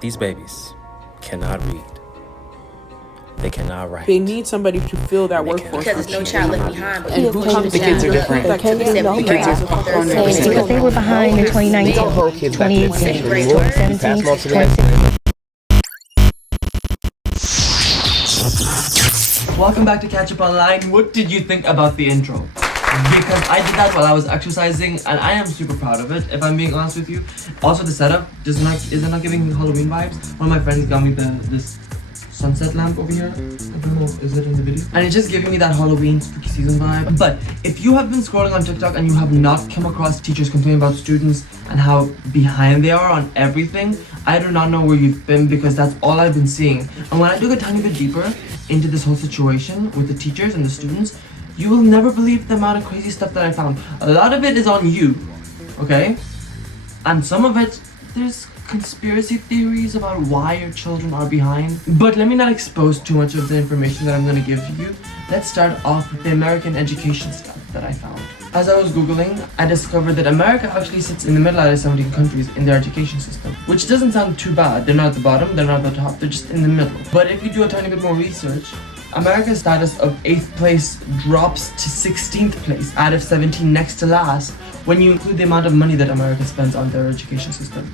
These babies cannot read. They cannot write. They need somebody to fill that workforce. Because there's no child left behind. But And who comes The kids are different. The kids are 100%. Because they were behind in 2019, 2018, 2017, 2016. Welcome back to Catch Up Online. What did you think about the intro? Because I did that while I was exercising and I am super proud of it, if I'm being honest with you. Also the setup is it not giving me Halloween vibes? One of my friends got me this sunset lamp over here. I don't know, is it in the video? And it's just giving me that Halloween spooky season vibe. But if you have been scrolling on TikTok and you have not come across teachers complaining about students and how behind they are on everything, I do not know where you've been, because that's all I've been seeing. And when I dug a tiny bit deeper into this whole situation with the teachers and the students, you will never believe the amount of crazy stuff that I found. A lot of it is on you, okay? And some of it, there's conspiracy theories about why your children are behind. But let me not expose too much of the information that I'm gonna give to you. Let's start off with the American education stuff that I found. As I was Googling, I discovered that America actually sits in the middle out of 17 countries in their education system, which doesn't sound too bad. They're not at the bottom, they're not at the top, they're just in the middle. But if you do a tiny bit more research, America's status of 8th place drops to 16th place out of 17 next to last when you include the amount of money that America spends on their education system.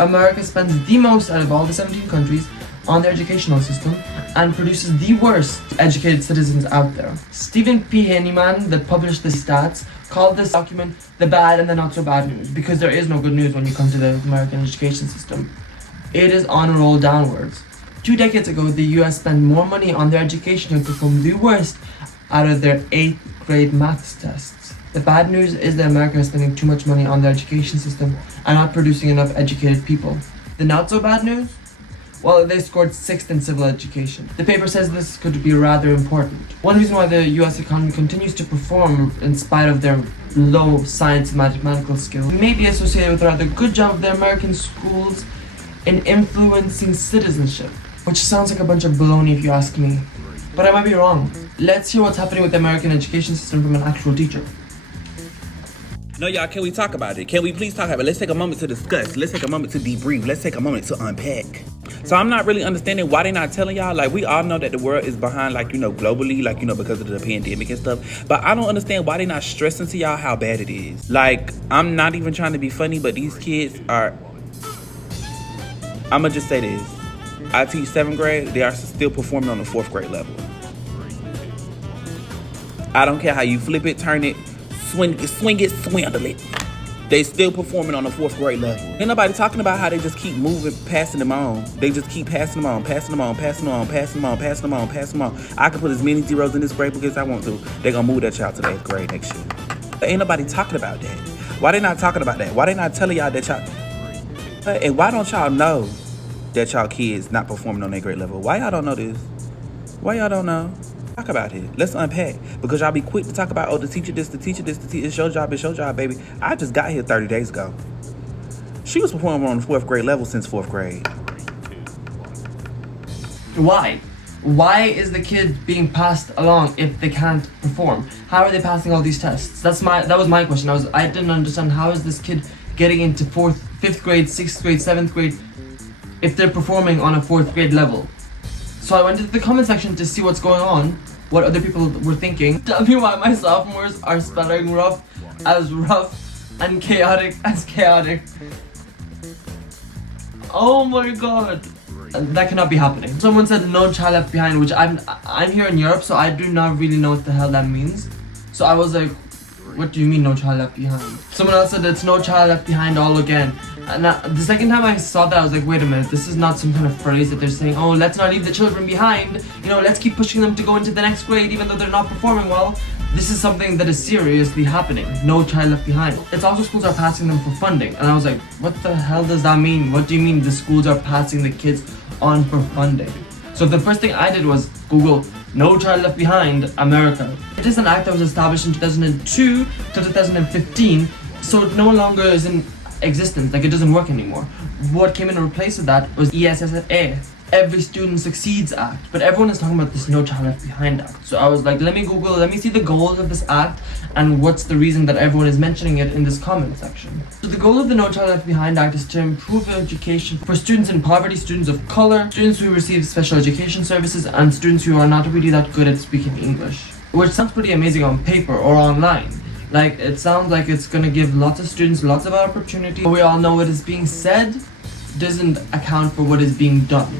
America spends the most out of all the 17 countries on their educational system and produces the worst educated citizens out there. Stephen P. Haneyman, that published the stats, called this document the bad and the not so bad news, because there is no good news when you come to the American education system. It is on a roll downwards. 2 decades ago, the US spent more money on their education and performed the worst out of their 8th grade maths tests. The bad news is that America is spending too much money on their education system and not producing enough educated people. The not so bad news? Well, they scored 6th in civil education. The paper says this could be rather important. One reason why the US economy continues to perform in spite of their low science and mathematical skills may be associated with a rather good job of the American schools in influencing citizenship. Which sounds like a bunch of baloney if you ask me. But I might be wrong. Let's hear what's happening with the American education system from an actual teacher. No, y'all, can we talk about it? Can we please talk about it? Let's take a moment to discuss. Let's take a moment to debrief. Let's take a moment to unpack. So I'm not really understanding why they're not telling y'all. Like, we all know that the world is behind, like, globally, like, because of the pandemic and stuff. But I don't understand why they're not stressing to y'all how bad it is. Like, I'm not even trying to be funny, but these kids are... I'ma just say this. I teach 7th grade, they are still performing on the 4th grade level. I don't care how you flip it, turn it, swing it, swindle it. They still performing on the 4th grade level. Ain't nobody talking about how they just keep moving, passing them on. They just keep passing them on, passing them on, passing them on, passing them on, passing them on, passing them on. I can put as many zeros in this grade book as I want to. They're gonna move that child to the 8th grade next year. But ain't nobody talking about that. Why they not talking about that? Why they not telling y'all that y'all... And why don't y'all know that y'all kids not performing on their grade level? Why y'all don't know this? Why y'all don't know? Talk about it. Let's unpack. Because y'all be quick to talk about, oh, the teacher this, the teacher this, it's your job, baby. I just got here 30 days ago. She was performing on the 4th grade level since 4th grade. Why? Why is the kid being passed along if they can't perform? How are they passing all these tests? That was my question. I didn't understand, how is this kid getting into 4th, 5th grade, 6th grade, 7th grade if they're performing on a 4th grade level. So I went into the comment section to see what's going on, what other people were thinking. Tell me why my sophomores are spelling rough and chaotic as chaotic. Oh my god. That cannot be happening. Someone said no child left behind, which I'm here in Europe, so I do not really know what the hell that means. So I was like, what do you mean no child left behind? Someone else said it's no child left behind all again. And the second time I saw that, I was like, wait a minute, this is not some kind of phrase that they're saying, oh, let's not leave the children behind, let's keep pushing them to go into the next grade even though they're not performing well. This is something that is seriously happening. No child left behind. It's also schools are passing them for funding. And I was like, what the hell does that mean? What do you mean the schools are passing the kids on for funding? So the first thing I did was Google No Child Left Behind America. It is an act that was established in 2002 to 2015, so it no longer is in existence, like it doesn't work anymore. What came in replace of that was ESSA, Every Student Succeeds Act, but everyone is talking about this No Child Left Behind Act. So I was like, let me see the goals of this act and what's the reason that everyone is mentioning it in this comment section. So the goal of the No Child Left Behind Act is to improve education for students in poverty, students of color, students who receive special education services, and students who are not really that good at speaking English. Which sounds pretty amazing on paper or online. Like, it sounds like it's gonna give lots of students lots of opportunity. We all know what is being said doesn't account for what is being done.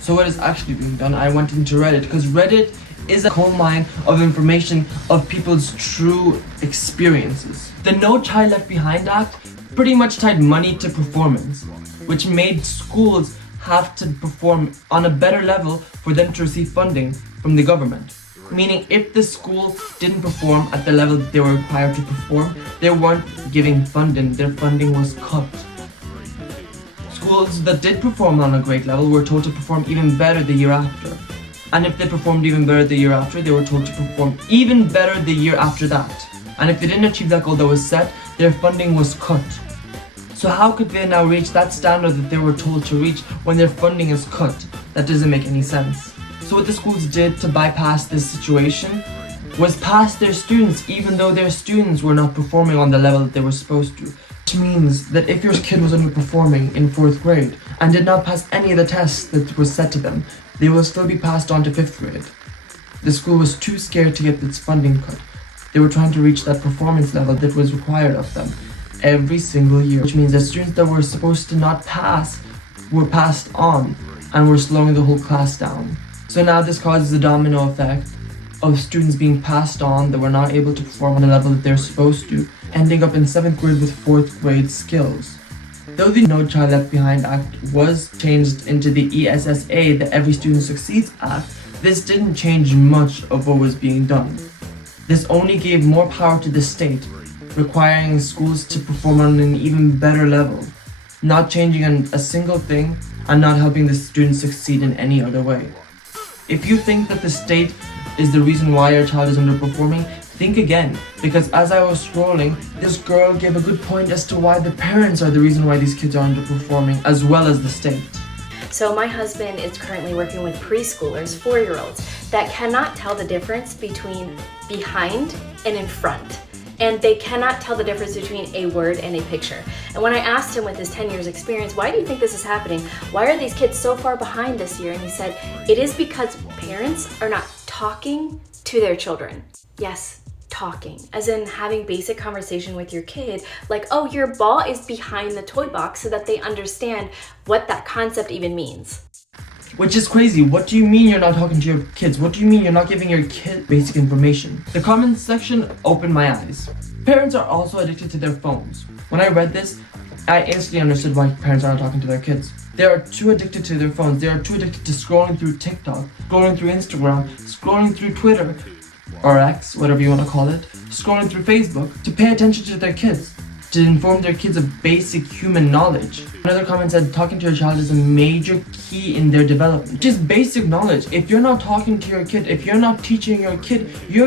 So what is actually being done? I went into Reddit because Reddit is a coal mine of information of people's true experiences. The No Child Left Behind Act pretty much tied money to performance, which made schools have to perform on a better level for them to receive funding from the government. Meaning if the school didn't perform at the level that they were required to perform, they weren't giving funding, their funding was cut. Schools that did perform on a great level were told to perform even better the year after. And if they performed even better the year after, they were told to perform even better the year after that. And if they didn't achieve that goal that was set, their funding was cut. So how could they now reach that standard that they were told to reach when their funding is cut? That doesn't make any sense. So what the schools did to bypass this situation was pass their students even though their students were not performing on the level that they were supposed to. Which means that if your kid was underperforming in 4th grade and did not pass any of the tests that was set to them, they will still be passed on to 5th grade. The school was too scared to get its funding cut. They were trying to reach that performance level that was required of them every single year, which means that students that were supposed to not pass were passed on and were slowing the whole class down. So now this causes a domino effect of students being passed on that were not able to perform on the level that they're supposed to, ending up in 7th grade with 4th grade skills. Though the No Child Left Behind Act was changed into the ESSA, the Every Student Succeeds Act, this didn't change much of what was being done. This only gave more power to the state, requiring schools to perform on an even better level, not changing a single thing and not helping the students succeed in any other way. If you think that the state is the reason why your child is underperforming, think again, because as I was scrolling, this girl gave a good point as to why the parents are the reason why these kids are underperforming, as well as the state. So my husband is currently working with preschoolers, 4-year-olds, that cannot tell the difference between behind and in front. And they cannot tell the difference between a word and a picture. And when I asked him with his 10 years experience, why do you think this is happening? Why are these kids so far behind this year? And he said, it is because parents are not talking to their children. Yes, talking, as in having basic conversation with your kid, like, oh, your ball is behind the toy box, so that they understand what that concept even means. Which is crazy. What do you mean you're not talking to your kids? What do you mean you're not giving your kid basic information? The comments section opened my eyes. Parents are also addicted to their phones. When I read this, I instantly understood why parents aren't talking to their kids. They are too addicted to their phones. They are too addicted to scrolling through TikTok, scrolling through Instagram, scrolling through Twitter, or X, whatever you want to call it, scrolling through Facebook, to pay attention to their kids, to inform their kids of basic human knowledge. Another comment said talking to your child is a major key in their development. Just basic knowledge. If you're not talking to your kid, if you're not teaching your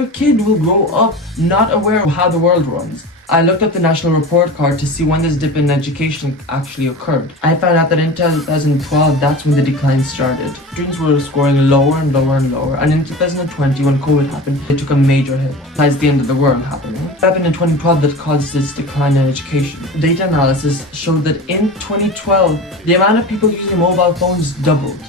kid will grow up not aware of how the world runs. I looked up the National Report Card to see when this dip in education actually occurred. I found out that in 2012, that's when the decline started. Students were scoring lower and lower and lower, and in 2020, when COVID happened, they took a major hit, besides the end of the world happening. It happened in 2012 that caused this decline in education. Data analysis showed that in 2012, the amount of people using mobile phones doubled.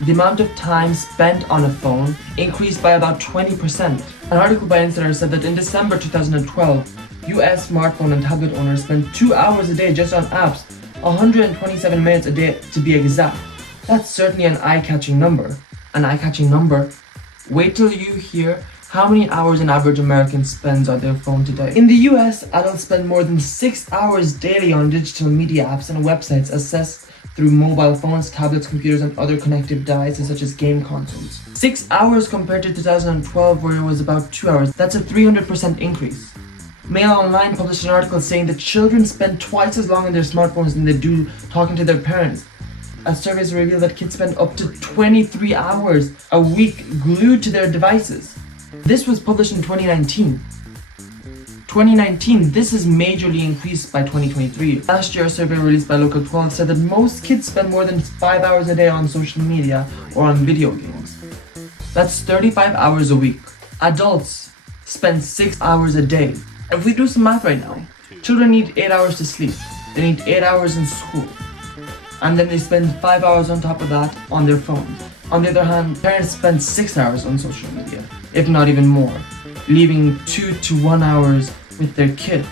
The amount of time spent on a phone increased by about 20%. An article by Insider said that in December 2012, US smartphone and tablet owners spend 2 hours a day just on apps, 127 minutes a day to be exact. That's certainly an eye-catching number. An eye-catching number. Wait till you hear how many hours an average American spends on their phone today. In the US, adults spend more than 6 hours daily on digital media apps and websites assessed through mobile phones, tablets, computers, and other connected devices such as game consoles. 6 hours compared to 2012, where it was about 2 hours. That's a 300% increase. Mail Online published an article saying that children spend twice as long on their smartphones than they do talking to their parents. A survey revealed that kids spend up to 23 hours a week glued to their devices. This was published in 2019. 2019, this is majorly increased by 2023. Last year, a survey released by Local 12 said that most kids spend more than 5 hours a day on social media or on video games. That's 35 hours a week. Adults spend 6 hours a day. If we do some math right now, children need 8 hours to sleep. They need 8 hours in school. And then they spend 5 hours on top of that on their phones. On the other hand, parents spend 6 hours on social media, if not even more, leaving 2 to 1 hours with their kid.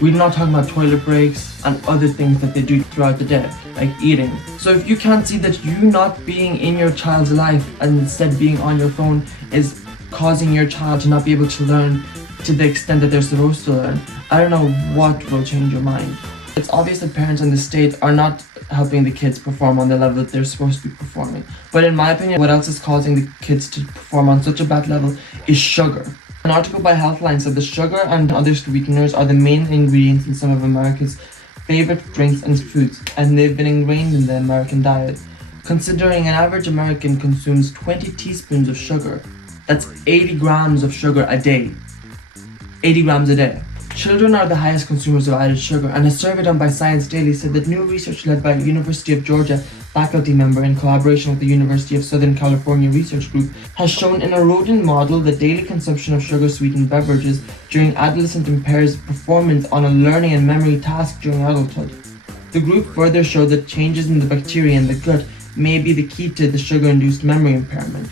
We're not talking about toilet breaks and other things that they do throughout the day, like eating. So if you can't see that you not being in your child's life and instead being on your phone is causing your child to not be able to learn to the extent that they're supposed to learn, I don't know what will change your mind. It's obvious that parents in the state are not helping the kids perform on the level that they're supposed to be performing. But in my opinion, what else is causing the kids to perform on such a bad level is sugar. An article by Healthline said that sugar and other sweeteners are the main ingredients in some of America's favorite drinks and foods, and they've been ingrained in the American diet. Considering an average American consumes 20 teaspoons of sugar, that's 80 grams of sugar a day. 80 grams a day. Children are the highest consumers of added sugar, and a survey done by Science Daily said that new research led by a University of Georgia faculty member in collaboration with the University of Southern California Research Group has shown in a rodent model that daily consumption of sugar-sweetened beverages during adolescence impairs performance on a learning and memory task during adulthood. The group further showed that changes in the bacteria in the gut may be the key to the sugar-induced memory impairment.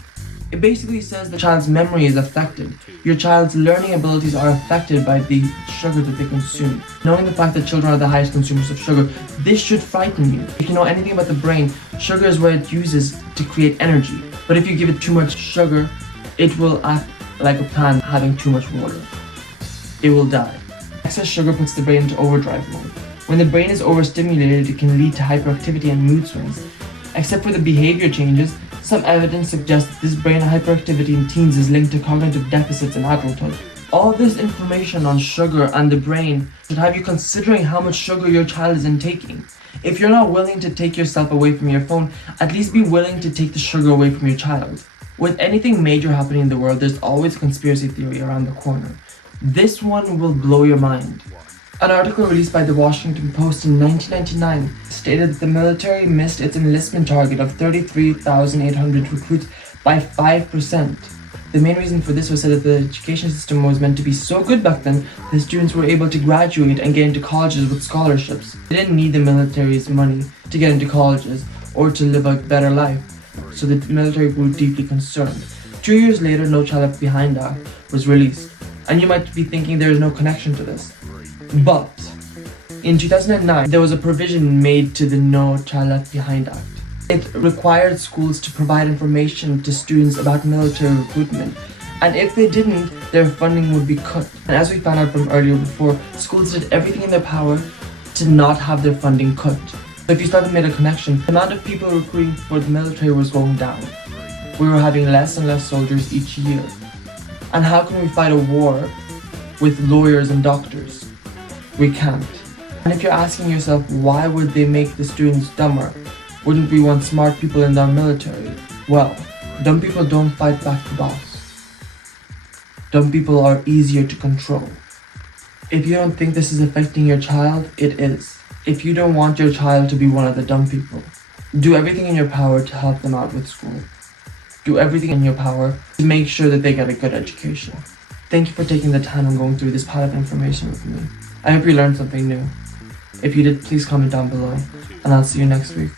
It basically says the child's memory is affected. Your child's learning abilities are affected by the sugar that they consume. Knowing the fact that children are the highest consumers of sugar, this should frighten you. If you know anything about the brain, sugar is what it uses to create energy. But if you give it too much sugar, it will act like a plant having too much water. It will die. Excess sugar puts the brain into overdrive mode. When the brain is overstimulated, it can lead to hyperactivity and mood swings. Except for the behavior changes, some evidence suggests that this brain hyperactivity in teens is linked to cognitive deficits in adulthood. All this information on sugar and the brain should have you considering how much sugar your child is intaking. If you're not willing to take yourself away from your phone, at least be willing to take the sugar away from your child. With anything major happening in the world, there's always a conspiracy theory around the corner. This one will blow your mind. An article released by the Washington Post in 1999 stated that the military missed its enlistment target of 33,800 recruits by 5%. The main reason for this was said that the education system was meant to be so good back then that students were able to graduate and get into colleges with scholarships. They didn't need the military's money to get into colleges or to live a better life, so the military grew deeply concerned. 2 years later, No Child Left Behind Act was released, and you might be thinking there is no connection to this. But in 2009, there was a provision made to the No Child Left Behind Act. It required schools to provide information to students about military recruitment, and if they didn't, their funding would be cut. And as we found out from earlier before, schools did everything in their power to not have their funding cut. So if you started made a connection, the amount of people recruiting for the military was going down. We were having less and less soldiers each year. And how can we fight a war with lawyers and doctors? We can't. And if you're asking yourself, why would they make the students dumber? Wouldn't we want smart people in our military? Well, dumb people don't fight back the boss. Dumb people are easier to control. If you don't think this is affecting your child, it is. If you don't want your child to be one of the dumb people, do everything in your power to help them out with school. Do everything in your power to make sure that they get a good education. Thank you for taking the time and going through this pile of information with me. I hope you learned something new. If you did, please comment down below, and I'll see you next week.